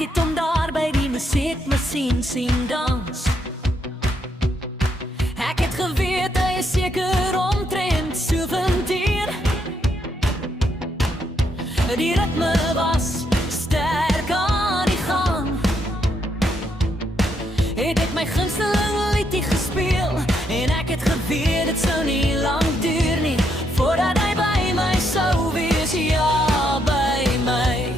het hom daar by die musiekmasjien sien dans. Ek het geweet hy is seker omtrent 17. Die ritme was sterk aan die gang. Het ek my gunsteling liedjie gespeel en ek het geweet dit sou nie lang duur nie voordat hy by my sou wees, ja, by my.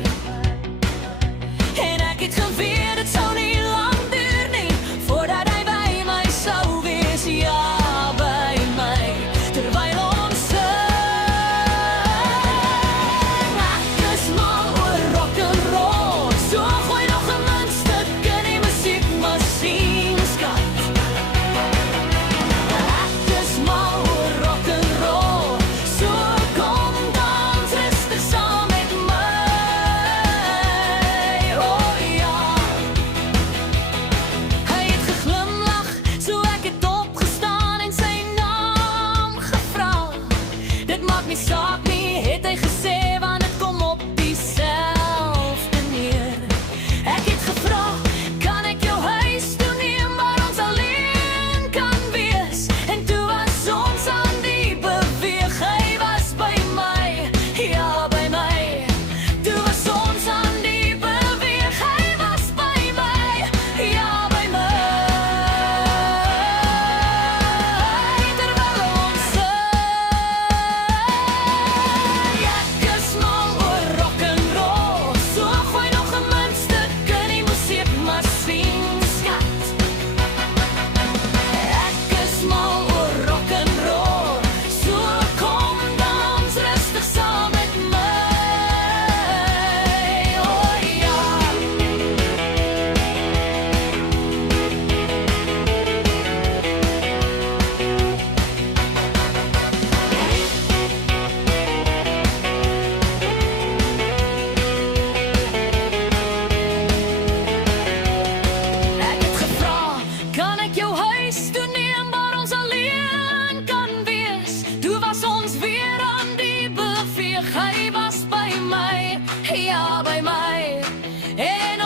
En ek het geweet dit sou nie lang duur nie voordat hy by my sou wees, ja, by my. Terwyl ons sing, ek is mal oor rock'n'roll, so gooi nog 'n muntstuk in die musiekmasjien, skat. Ek is mal oor rock'n'roll, so kom dans rustig saam met my, oh ja. Hy het geglimlag, so ek het opgestaan en sy naam gevra. Dit maak nie saak nie, het hy gesê, want dit kom op dieselfde neer. Ek het gevra, kan ek jou huis toe neem waar ons alleen kan wees? En toe was ons aan die beweeg, hy was by my, ja, by my. Toe was ons aan die beweeg, hy was by my, ja, by my. Terwyl ons sing, ek is mal oor rock'n'roll, so gooi nog 'n muntstuk in die musiekmasjien, skat. Ek is mal oor rock'n'roll, so kom dans rustig saam met my, oh ja. Ek het gevra, kan ek jou huis toe neem waar ons alleen kan wees? Toe was ons weer aan die beweeg, hy was by my, ja, by my. En